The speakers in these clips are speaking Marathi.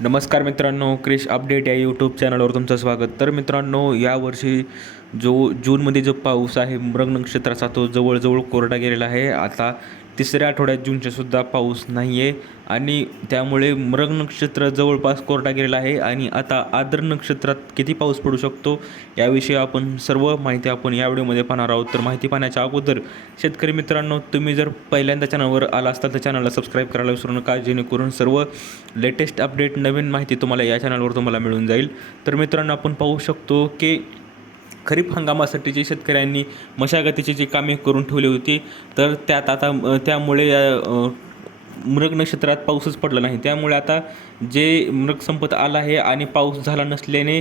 नमस्कार मित्रांनो, क्रिश अपडेट या यूट्यूब चॅनलवर तुमचं स्वागत. तर मित्रांनो, यावर्षी जूनमध्ये जो पाऊस आहे मृग नक्षत्राचा तो जवळजवळ कोरडा गेलेला आहे. आता तिसऱ्या आठवड्यात जूनचा सुद्धा पाऊस नाही आहे आणि त्यामुळे मृग नक्षत्र जवळपास कोरडा गेलेला आहे. आणि आता आर्द्र नक्षत्रात किती पाऊस पडू शकतो याविषयी आपण सर्व माहिती आपण या व्हिडिओमध्ये पाहणार आहोत. तर माहिती पाहण्याच्या अगोदर शेतकरी मित्रांनो, तुम्ही जर पहिल्यांदा चॅनलवर आला असताल तर चॅनलला सबस्क्राईब करायला विसरू नका, जेणेकरून सर्व लेटेस्ट अपडेट नवीन माहिती तुम्हाला या चॅनलवर तुम्हाला मिळून जाईल. तर मित्रांनो, आपण पाहू शकतो की खरीप हंगामासाठी जे शेतकऱ्यांनी मशागतीची जी कामे करून ठेवली होती, तर त्यात आता त्यामुळे मृग नक्षत्रात पाऊसच पडला नाही. त्यामुळे आता जे मृग संपत आला आहे आणि पाऊस झाला नसल्याने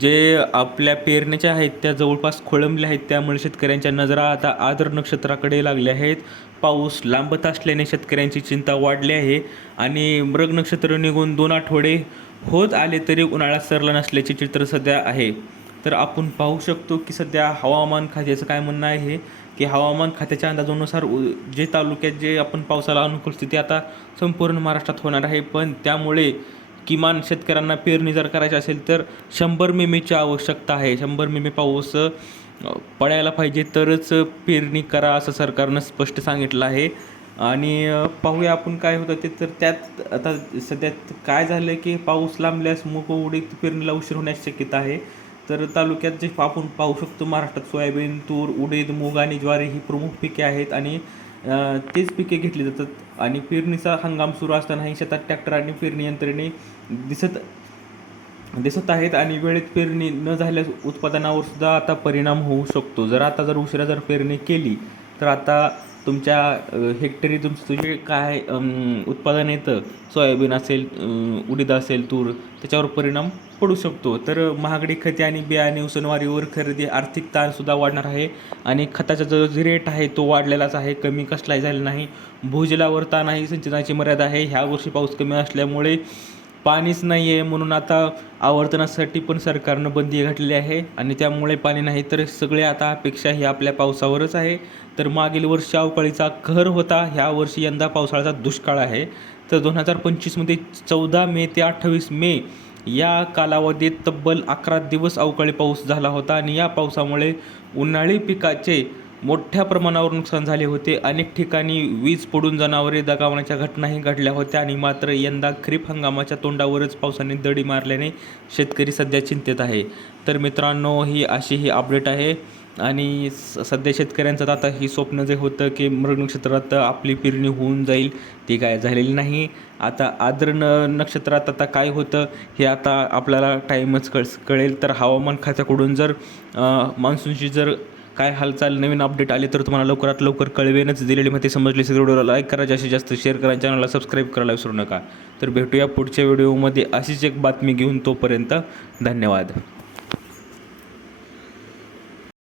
जे आपल्या पेरण्याच्या आहेत त्या जवळपास खोळंबल्या आहेत. त्यामुळे शेतकऱ्यांच्या नजरा आता आर्द्र नक्षत्राकडे लागल्या आहेत. पाऊस लांबत असल्याने शेतकऱ्यांची चिंता वाढली आहे आणि मृग नक्षत्र निघून 2 आठवडे होत आले तरी उन्हाळा सरला नसल्याचे चित्र सध्या आहे. तर आपण पाहू शकतो की सध्या हवामान खात्याचं काय म्हणणं आहे की हवामान खात्याच्या अंदाजानुसार जे तालुक्यात जे आपण पावसाला अनुकूल स्थिती आता संपूर्ण महाराष्ट्रात होणार आहे. पण त्यामुळे किमान शेतकऱ्यांना पेरणी जर करायची असेल तर 100 मिमीची आवश्यकता आहे. 100 मिमी पाऊस पडायला पाहिजे तरच पेरणी करा असं सरकारनं स्पष्ट सांगितलं आहे. आणि पाहूया आपण काय होतं ते. तर त्यात आता सध्या काय झालं की पाऊस लांबल्यास मूग उडीद पेरणीला उशीर होण्याची शक्यता आहे. तर तालुक्यात जे आपण पाहू शकतो महाराष्ट्रात सोयाबीन, तूर, उडीद, मूग आणि ज्वारी ही प्रमुख पिके आहेत आणि तेच पिके घेतली जातात. आणि पेरणीचा हंगाम सुरू असतानाही शेतात ट्रॅक्टर आणि पेरणी यंत्रणे दिसत आहेत आणि वेळेत पेरणी न झाल्यास उत्पादनावर सुद्धा आता परिणाम होऊ शकतो. जर उशिरा पेरणी केली तर आता तुमच्या हेक्टरी तुमचं जे काय उत्पादन येतं, सोयाबीन असेल, उडीद असेल, तूर, त्याच्यावर परिणाम पडू शकतो. तर महागडी खते आणि बियाणे, उसनवारीवर खरेदी, आर्थिक ताणसुद्धा वाढणार आहे आणि खताचा जो रेट आहे तो वाढलेलाच आहे, कमी कसलाही झालेला नाही. भूजलावर ताण आहे, सिंचनाची मर्यादा आहे. ह्या वर्षी पाऊस कमी असल्यामुळे पाणीच नाही आहे, म्हणून आता आवर्तनासाठी पण सरकारनं बंदी घातलेली आहे आणि त्यामुळे पाणी नाही. तर सगळे आता अपेक्षा ही आपल्या पावसावरच आहे. तर मागील वर्षी अवकाळीचा कहर होता, ह्या वर्षी यंदा पावसाळ्याचा दुष्काळ आहे. तर 2025मध्ये 14 मे ते 28 मे या कालावधीत तब्बल 11 दिवस अवकाळी पाऊस झाला होता आणि या पावसामुळे उन्हाळी पिकाचे मोठ्या प्रमाणावर नुकसान झाले होते. अनेक ठिकाणी वीज पडून जनावरे दगावण्याच्या घटनाही घडल्या होत्या आणि मात्र यंदा खरीप हंगामाच्या तोंडावरच पावसाने दडी मारल्याने शेतकरी सध्या चिंतेत आहे. तर मित्रांनो, ही अपडेट आहे आणि सध्या शेतकऱ्यांचं आता ही स्वप्न जे होतं की मृग नक्षत्रात आपली पेरणी होऊन जाईल, ती काय झालेली नाही. आता आर्द्र नक्षत्रात आता काय होतं हे आता आपल्याला टाईमच कळेल. तर हवामान खात्याकडून जर मान्सूनची जर काय हालचाल नवीन अपडेट आले तर तुम्हाला लवकरात लवकर कळवेनच. दिलेली माहिती समजली असेल व्हिडिओला लाईक करा, जास्तीत जास्त शेअर करा, चॅनलला सबस्क्राईब करायला विसरू नका. तर भेटूया पुढच्या व्हिडिओमध्ये अशीच एक बातमी घेऊन. तोपर्यंत धन्यवाद.